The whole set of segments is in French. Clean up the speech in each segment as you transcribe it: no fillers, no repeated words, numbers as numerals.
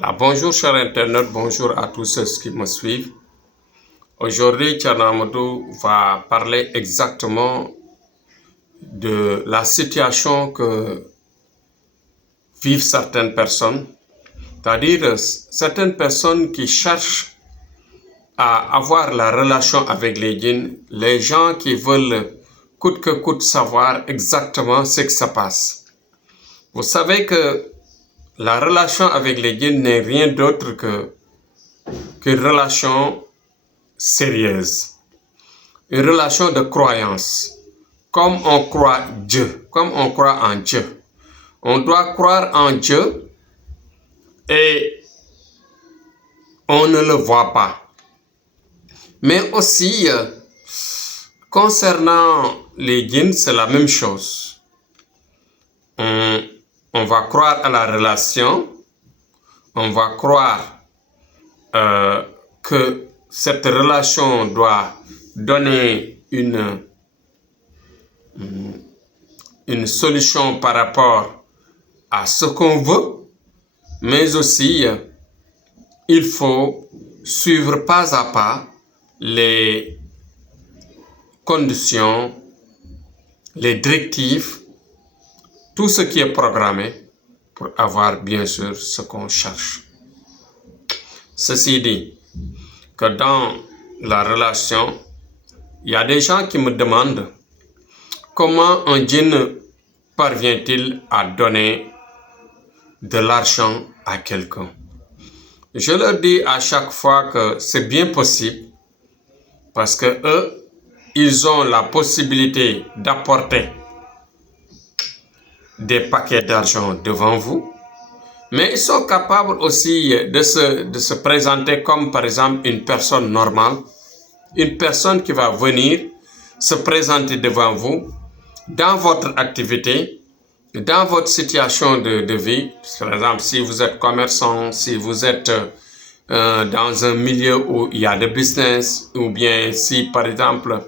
Voilà, bonjour chers internautes, bonjour à tous ceux qui me suivent. Aujourd'hui, Thierno Amadou va parler exactement de la situation que vivent certaines personnes, c'est-à-dire certaines personnes qui cherchent à avoir la relation avec les djinns, les gens qui veulent coûte que coûte savoir exactement ce qui se passe. Vous savez que la relation avec les djinns n'est rien d'autre qu'une relation sérieuse, une relation de croyance. Comme on croit Dieu, comme on croit en Dieu, on doit croire en Dieu et on ne le voit pas. Mais aussi, concernant les djinns, c'est la même chose. On va croire à la relation, on va croire que cette relation doit donner une solution par rapport à ce qu'on veut, mais aussi il faut suivre pas à pas les conditions, les directives, tout ce qui est programmé pour avoir bien sûr ce qu'on cherche. Ceci dit, que dans la relation, il y a des gens qui me demandent comment un djinn parvient-il à donner de l'argent à quelqu'un. Je leur dis à chaque fois que c'est bien possible parce que eux, ils ont la possibilité d'apporter des paquets d'argent devant vous, mais ils sont capables aussi de se présenter comme par exemple une personne normale, une personne qui va venir se présenter devant vous dans votre activité, dans votre situation de vie. Par exemple, si vous êtes commerçant, si vous êtes dans un milieu où il y a de business, ou bien si par exemple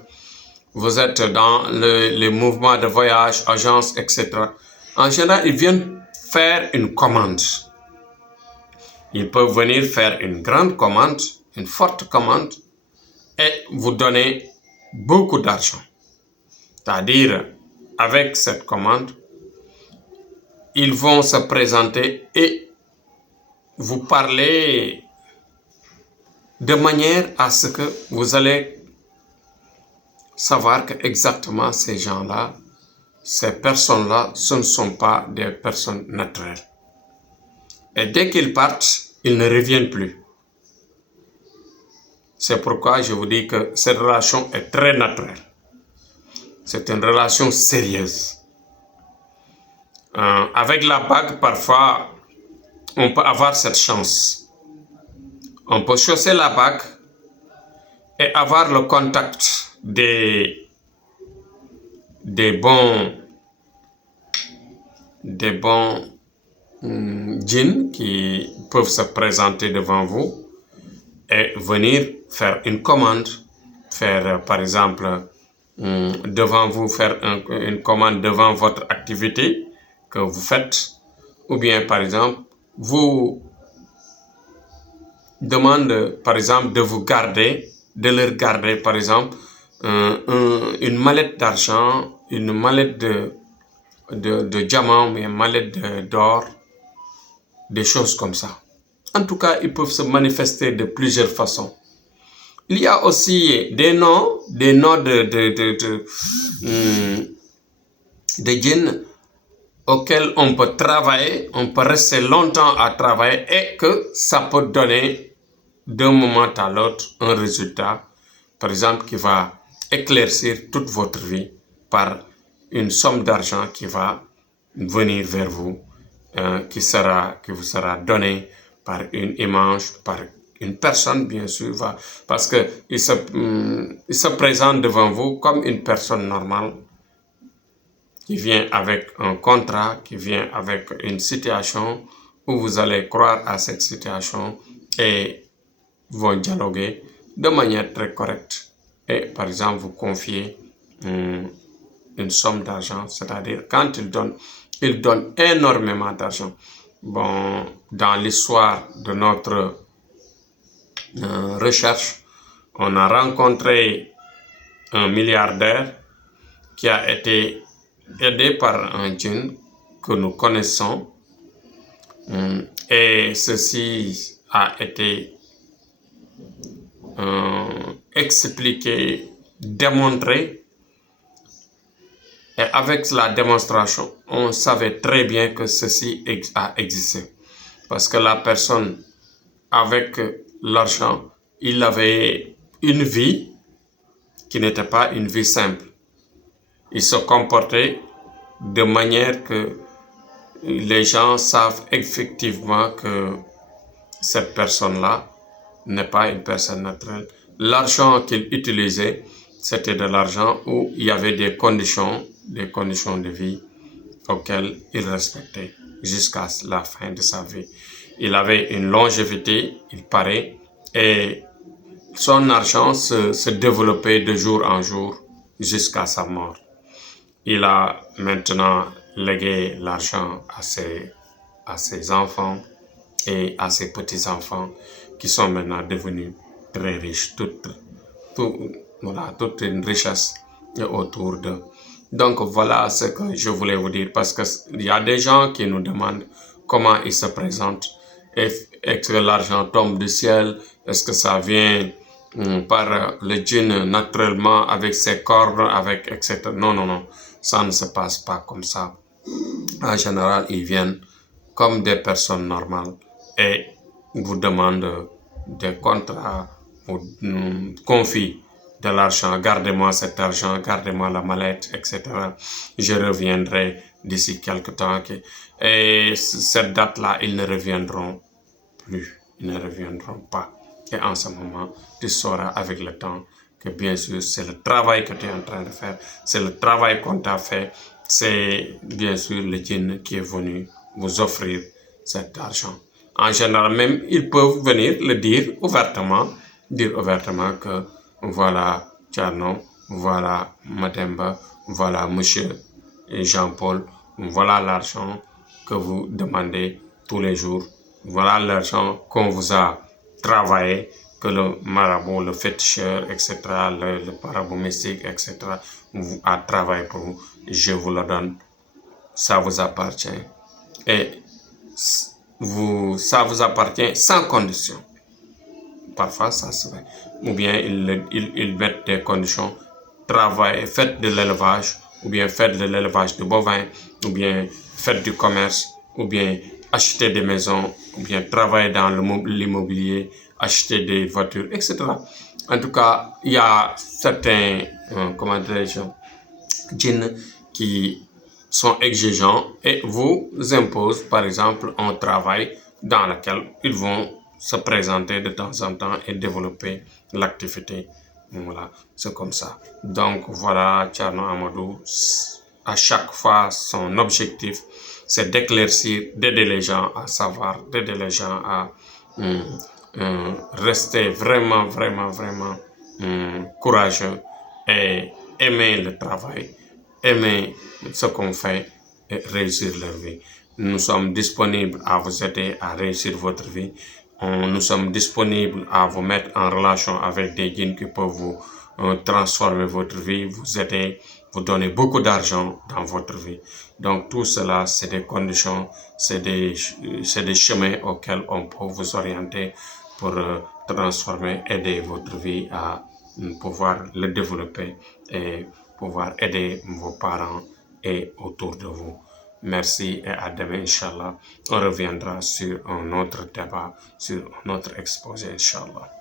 vous êtes dans les mouvements de voyage, agence, etc. En général, ils viennent faire une commande. Ils peuvent venir faire une grande commande, une forte commande, et vous donner beaucoup d'argent. C'est-à-dire, avec cette commande, ils vont se présenter et vous parler de manière à ce que vous allez savoir que exactement ces gens-là, ces personnes-là, ce ne sont pas des personnes naturelles. Et dès qu'ils partent, ils ne reviennent plus. C'est pourquoi je vous dis que cette relation est très naturelle. C'est une relation sérieuse. Avec la bague, parfois, on peut avoir cette chance. On peut chausser la bague et avoir le contact des bons djinns qui peuvent se présenter devant vous et venir faire une commande, faire par exemple devant vous, faire une commande devant votre activité que vous faites, ou bien par exemple vous demande par exemple de vous garder, de leur garder par exemple une mallette d'argent, une mallette de diamants, mais une mallette d'or, des choses comme ça. En tout cas, ils peuvent se manifester de plusieurs façons. Il y a aussi des noms de djinns auxquels on peut travailler, on peut rester longtemps à travailler et que ça peut donner d'un moment à l'autre un résultat, par exemple, qui va éclaircir toute votre vie par une somme d'argent qui va venir vers vous, qui vous sera donnée par une image, par une personne, bien sûr, parce qu'il se présente devant vous comme une personne normale qui vient avec un contrat, qui vient avec une situation où vous allez croire à cette situation et vont dialoguer de manière très correcte. Et par exemple, vous confiez une somme d'argent, c'est-à-dire quand il donne énormément d'argent. Bon, dans l'histoire de notre recherche, on a rencontré un milliardaire qui a été aidé par un djinn que nous connaissons, et ceci a été expliqué, démontré, et avec la démonstration, on savait très bien que ceci a existé. Parce que la personne, avec l'argent, il avait une vie qui n'était pas une vie simple. Il se comportait de manière que les gens savent effectivement que cette personne-là n'est pas une personne naturelle. L'argent qu'il utilisait, c'était de l'argent où il y avait des conditions de vie auxquelles il respectait jusqu'à la fin de sa vie. Il avait une longévité, il paraît, et son argent se développait de jour en jour jusqu'à sa mort. Il a maintenant légué l'argent à ses enfants et à ses petits-enfants qui sont maintenant devenus très riches. Toute une richesse est autour d'eux. Donc voilà ce que je voulais vous dire, parce qu'il y a des gens qui nous demandent comment ils se présentent. Est-ce que l'argent tombe du ciel? Est-ce que ça vient par le djinn naturellement avec ses cordes, avec etc. Non, non, non. Ça ne se passe pas comme ça. En général, ils viennent comme des personnes normales et vous demandent des contrats, vous confient de l'argent, gardez-moi cet argent, gardez-moi la mallette, etc. Je reviendrai d'ici quelque temps. Et cette date-là, ils ne reviendront plus, ils ne reviendront pas. Et en ce moment, tu sauras avec le temps que bien sûr, c'est le travail que tu es en train de faire, c'est le travail qu'on t'a fait, c'est bien sûr le djinn qui est venu vous offrir cet argent. En général, même, ils peuvent venir le dire ouvertement que voilà Thierno, voilà Mademba, voilà monsieur Jean-Paul, voilà l'argent que vous demandez tous les jours, voilà l'argent qu'on vous a travaillé, que le marabout, le féticheur, etc., le marabout mystique, etc., a travaillé pour vous. Je vous le donne, ça vous appartient. Et ça vous appartient sans condition. Parfois, ça se fait. Ou bien ils mettent des conditions. Travaillez, faites de l'élevage, ou bien faites de l'élevage de bovins, ou bien faites du commerce, ou bien achetez des maisons, ou bien travaillez dans l'immobilier, achetez des voitures, etc. En tout cas, il y a certains, comment dirais-je, djinns qui sont exigeants et vous imposent, par exemple, un travail dans lequel ils vont se présenter de temps en temps et développer l'activité. Voilà, c'est comme ça. Donc voilà, Thierno Amadou, à chaque fois, son objectif, c'est d'éclaircir, d'aider les gens à savoir, d'aider les gens à rester vraiment courageux et aimer le travail, aimer ce qu'on fait et réussir leur vie. Nous sommes disponibles à vous aider à réussir votre vie. Nous sommes disponibles à vous mettre en relation avec des djinns qui peuvent vous transformer votre vie, vous aider, vous donner beaucoup d'argent dans votre vie. Donc tout cela, c'est des conditions, c'est des chemins auxquels on peut vous orienter pour transformer, aider votre vie à pouvoir le développer et pouvoir aider vos parents et autour de vous. Merci et à demain, Inch'Allah. On reviendra sur un autre débat, sur un autre exposé, Inch'Allah.